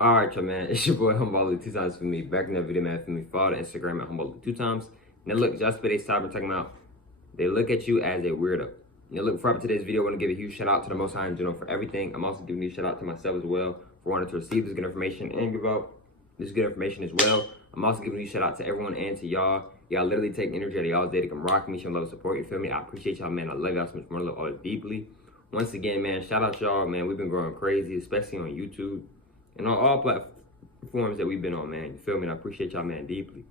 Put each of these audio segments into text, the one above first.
Alright, y'all, man. It's your boy Humboldt 2 times for me. Back in that video, man. For me, follow the Instagram at Humboldt 2 times. Now, look, just for today's topic, talking about they look at you as a weirdo. Now, look, before today's video, I want to give a huge shout out to the Most High in general for everything. I'm also giving you a shout out to myself as well for wanting to receive this good information and give out this good information as well. I'm also giving you a shout out to everyone and to y'all. Y'all literally take energy out of y'all's day to come rock me, show love, support. You feel me? I appreciate y'all, man. I love y'all so much more. I love all deeply. Once again, man, shout out y'all, man. We've been growing crazy, especially on YouTube and on all platforms that we've been on, man. You feel me? And I appreciate y'all, man, deeply.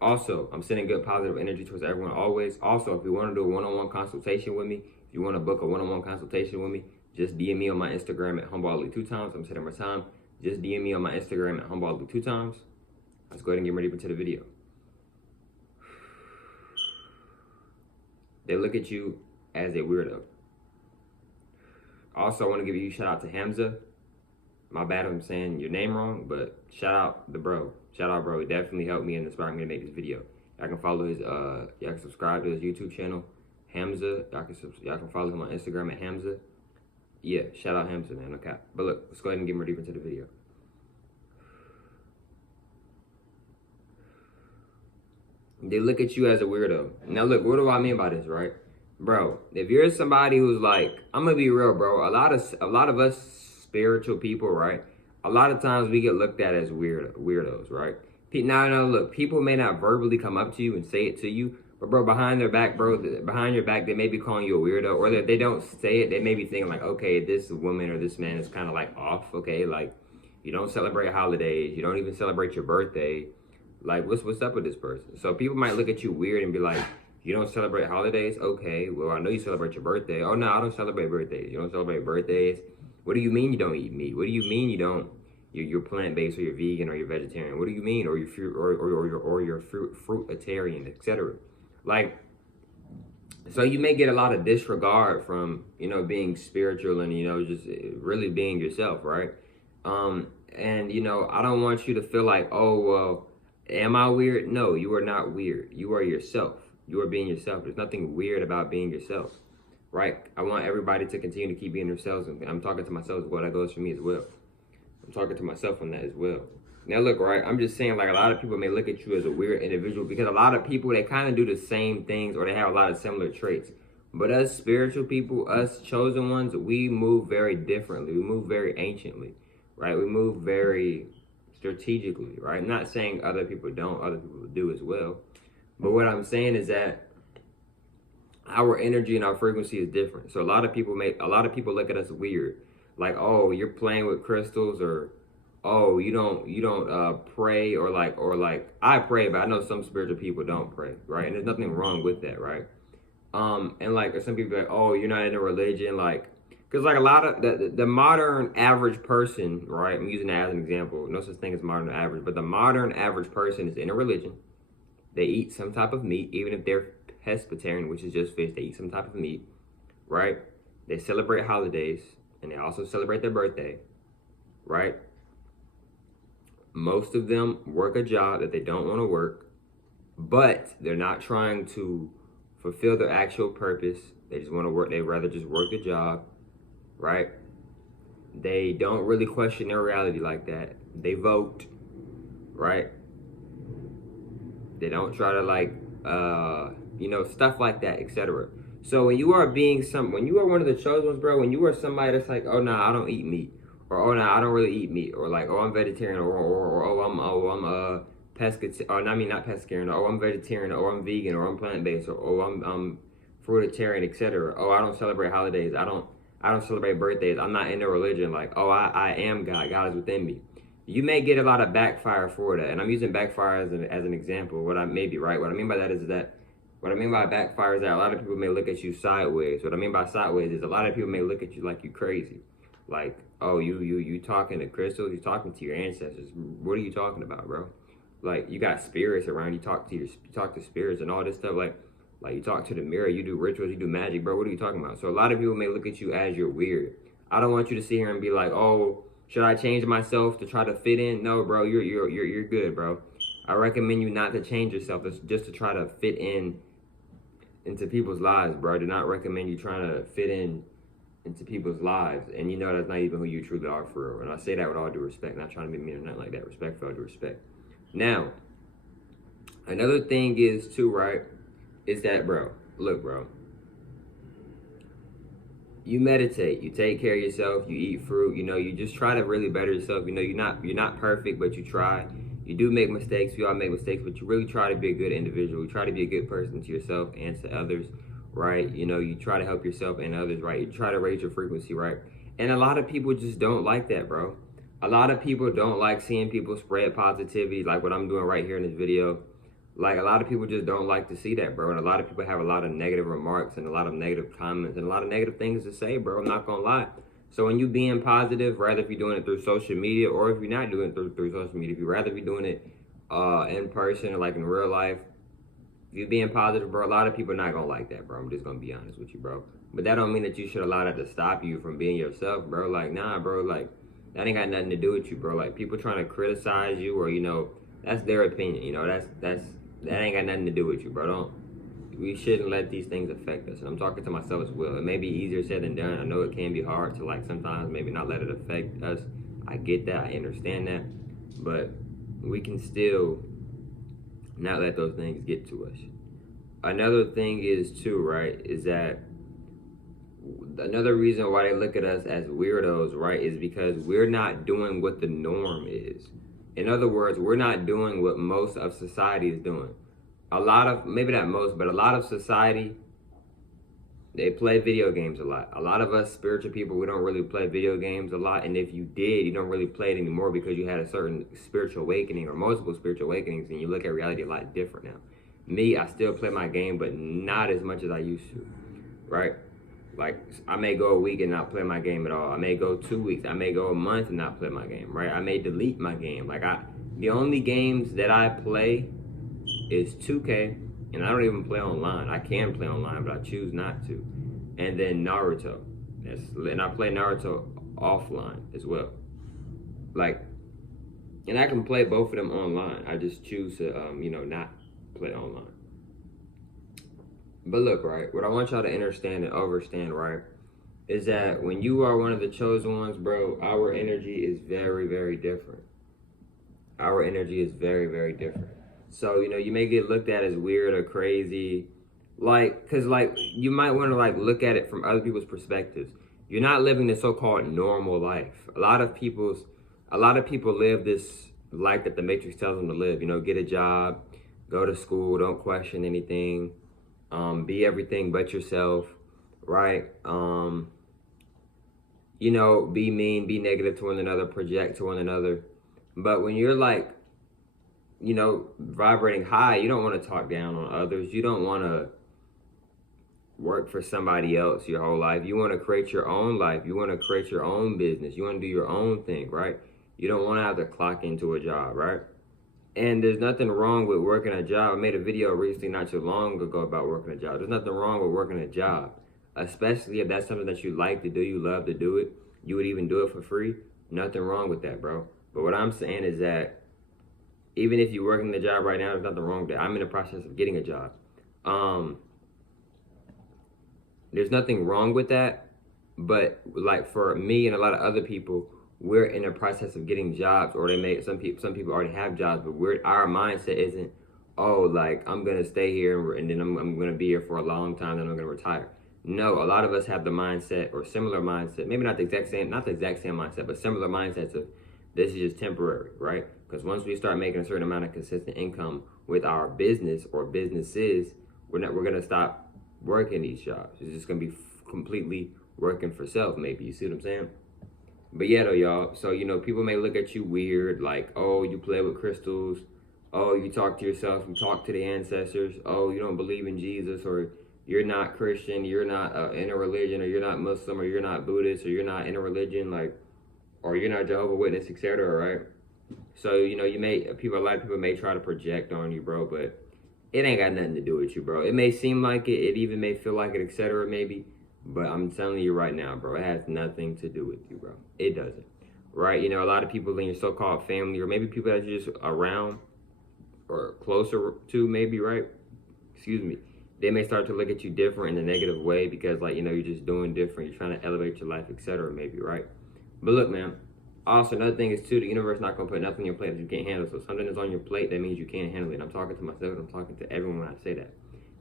Also, I'm sending good positive energy towards everyone always. Also, if you want to do a one-on-one consultation with me, if you want to book a one-on-one consultation with me, just DM me on my Instagram at Humboldt2times. I'm setting my time. Just DM me on my Instagram at Humboldt2times. Let's go ahead and get ready into the video. They look at you as a weirdo. Also, I want to give you a shout out to Hamza. My bad if I'm saying your name wrong, but shout out the bro. Shout out, bro. It definitely helped me and inspired me to make this video. Y'all can follow his, y'all can subscribe to his YouTube channel, Hamza. Y'all can follow him on Instagram at Hamza. Yeah, shout out Hamza, man. Okay. But look, let's go ahead and get more deep into the video. They look at you as a weirdo. Now, look, what do I mean by this, right? Bro, if you're somebody who's like, I'm gonna be real, bro. A lot of us spiritual people, right? A lot of times we get looked at as weirdos, right? Now, look, people may not verbally come up to you and say it to you, but bro, behind their back, they may be calling you a weirdo, or if they don't say it, they may be thinking like, okay, this woman or this man is kind of like off, okay? Like, you don't celebrate holidays, you don't even celebrate your birthday. Like, what's up with this person? So people might look at you weird and be like, you don't celebrate holidays? Okay, well, I know you celebrate your birthday. Oh, no, I don't celebrate birthdays. You don't celebrate birthdays? What do you mean you don't eat meat? What do you mean you don't? You're plant-based, or you're vegan, or you're vegetarian? What do you mean? Or you're you're fruitarian, etc. Like, so you may get a lot of disregard from being spiritual and just really being yourself, right? And I don't want you to feel like, oh well, am I weird? No, you are not weird. You are yourself. You are being yourself. There's nothing weird about being yourself, right? I want everybody to continue to keep being themselves. And I'm talking to myself as well. That goes for me as well. I'm talking to myself on that as well. Now, look, right? I'm just saying, like, a lot of people may look at you as a weird individual because a lot of people, they kind of do the same things or they have a lot of similar traits. But us spiritual people, us chosen ones, we move very differently. We move very anciently, right? We move very strategically, right? I'm not saying other people don't. Other people do as well. But what I'm saying is that our energy and our frequency is different. So a lot of people look at us weird, like, oh, you're playing with crystals, or oh, you don't pray, or like I pray, but I know some spiritual people don't pray, right? And there's nothing wrong with that, right? And like some people are like, oh, you're not in a religion, like, because like a lot of the modern average person, right? I'm using that as an example. No such thing as modern average, but the modern average person is in a religion. They eat some type of meat, even if they're pescatarian, which is just fish. They eat some type of meat, right? They celebrate holidays, and they also celebrate their birthday, right? Most of them work a job that they don't want to work, but they're not trying to fulfill their actual purpose. They just want to work. They'd rather just work the job, right? They don't really question their reality like that. They vote, right? They don't try to like, stuff like that, etc. So when you are when you are one of the chosen ones, bro, when you are somebody that's like, oh, no, I don't eat meat, or oh, no, I don't really eat meat, or like, oh, I'm vegetarian, or I'm pescatarian, or I mean, not pescatarian, or oh, I'm vegetarian, or I'm vegan, or I'm plant-based, or oh, I'm fruitarian, etc. Oh, I don't celebrate holidays. I don't celebrate birthdays. I'm not in a religion. Like, oh, I am God. God is within me. You may get a lot of backfire for that, and I'm using backfire as an example. What I may be right. What I mean by that is that, what I mean by backfire is that a lot of people may look at you sideways. What I mean by sideways is a lot of people may look at you like you crazy, like, oh, you talking to crystals, you talking to your ancestors. What are you talking about, bro? Like, you got spirits around. You talk to spirits and all this stuff. Like you talk to the mirror. You do rituals. You do magic, bro. What are you talking about? So a lot of people may look at you as you're weird. I don't want you to sit here and be like, oh, should I change myself to try to fit in? No, bro, you're good, bro. I recommend you not to change yourself just to try to fit into people's lives, bro. I do not recommend you trying to fit in into people's lives, and you know that's not even who you truly are for real. And I say that with all due respect, not trying to be mean or nothing like that. Respect for all due respect. Now, another thing is too, right? Is that, bro? Look, bro. You meditate, you take care of yourself, you eat fruit, you know, you just try to really better yourself. You know, you're not perfect, but you try. You do make mistakes, we all make mistakes, but you really try to be a good individual. You try to be a good person to yourself and to others, right? You know, you try to help yourself and others, right? You try to raise your frequency, right? And a lot of people just don't like that, bro. A lot of people don't like seeing people spread positivity like what I'm doing right here in this video. Like, a lot of people just don't like to see that, bro. And a lot of people have a lot of negative remarks and a lot of negative comments and a lot of negative things to say, bro. I'm not gonna lie. So when you being positive, rather if you're doing it through social media or if you're not doing it through social media, if you rather be doing it in person or like in real life, if you're being positive, bro, a lot of people are not gonna like that, bro. I'm just gonna be honest with you, bro. But that don't mean that you should allow that to stop you from being yourself, bro. Like, nah, bro, like, that ain't got nothing to do with you, bro. Like, people trying to criticize you or, you know, that's their opinion, you know, that ain't got nothing to do with you, bro. We shouldn't let these things affect us. And I'm talking to myself as well. It may be easier said than done. I know it can be hard to, like, sometimes maybe not let it affect us. I get that. I understand that. But we can still not let those things get to us. Another thing is, too, right, is that another reason why they look at us as weirdos, right, is because we're not doing what the norm is. In other words, we're not doing what most of society is doing. A lot of, maybe not most, but a lot of society, they play video games a lot. A lot of us spiritual people, we don't really play video games a lot. And if you did, you don't really play it anymore because you had a certain spiritual awakening or multiple spiritual awakenings, and you look at reality a lot different now. Me, I still play my game, but not as much as I used to, right? Like, I may go a week and not play my game at all. I may go 2 weeks. I may go a month and not play my game, right? I may delete my game. Like, the only games that I play is 2K, and I don't even play online. I can play online, but I choose not to. And then Naruto. And I play Naruto offline as well. Like, and I can play both of them online. I just choose to, you know, not play online. But look, right, what I want y'all to understand and understand, right, is that when you are one of the chosen ones, bro, our energy is very, very different. Our energy is very, very different. So, you know, you may get looked at as weird or crazy, like, because, like, you might want to, like, look at it from other people's perspectives. You're not living the so-called normal life. A lot of people live this life that the Matrix tells them to live. You know, get a job, go to school, don't question anything. Be everything but yourself, right? You know, be mean, be negative to one another, project to one another. But when you're like, you know, vibrating high, you don't want to talk down on others. You don't want to work for somebody else your whole life. You want to create your own life. You want to create your own business. You want to do your own thing, right? You don't want to have to clock into a job, right? And there's nothing wrong with working a job. I made a video recently not too long ago about working a job. There's nothing wrong with working a job, especially if that's something that you like to do, you love to do it. You would even do it for free. Nothing wrong with that, bro. But what I'm saying is that even if you're working the job right now, there's nothing wrong with that. I'm in the process of getting a job. There's nothing wrong with that. But like for me and a lot of other people, we're in the process of getting jobs, or some people already have jobs, but our mindset isn't, oh, like, I'm gonna stay here and then I'm gonna be here for a long time, then I'm gonna retire. No, a lot of us have the mindset or similar mindset, maybe not the exact same mindset, but similar mindsets of this is just temporary, right? Because once we start making a certain amount of consistent income with our business or businesses, we're gonna stop working these jobs. It's just gonna be completely working for self, maybe. You see what I'm saying? But yeah, though, y'all. So, you know, people may look at you weird, like, oh, you play with crystals. Oh, you talk to yourself, you talk to the ancestors. Oh, you don't believe in Jesus, or you're not Christian, you're not in a religion, or you're not Muslim, or you're not Buddhist, or you're not in a religion, like, or you're not Jehovah's Witness, etc., right? So, you know, a lot of people may try to project on you, bro, but it ain't got nothing to do with you, bro. It may seem like it, it even may feel like it, etc., maybe. But I'm telling you right now, bro, it has nothing to do with you, bro. It doesn't, right? You know, a lot of people in your so-called family, or maybe people that you're just around or closer to, maybe, right? Excuse me. they may start to look at you different in a negative way because, like, you know, you're just doing different. You're trying to elevate your life, etc. Maybe, right? But look, man. Also, another thing is, too, the universe not going to put nothing on your plate that you can't handle. So something is on your plate, that means you can't handle it. I'm talking to myself. I'm talking to everyone when I say that.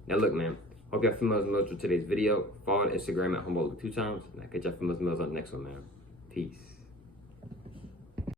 Now, look, man. Hope y'all feel most for today's video. Follow on Instagram at Humboldt 2 times. And I'll catch y'all for most on the next one, man. Peace.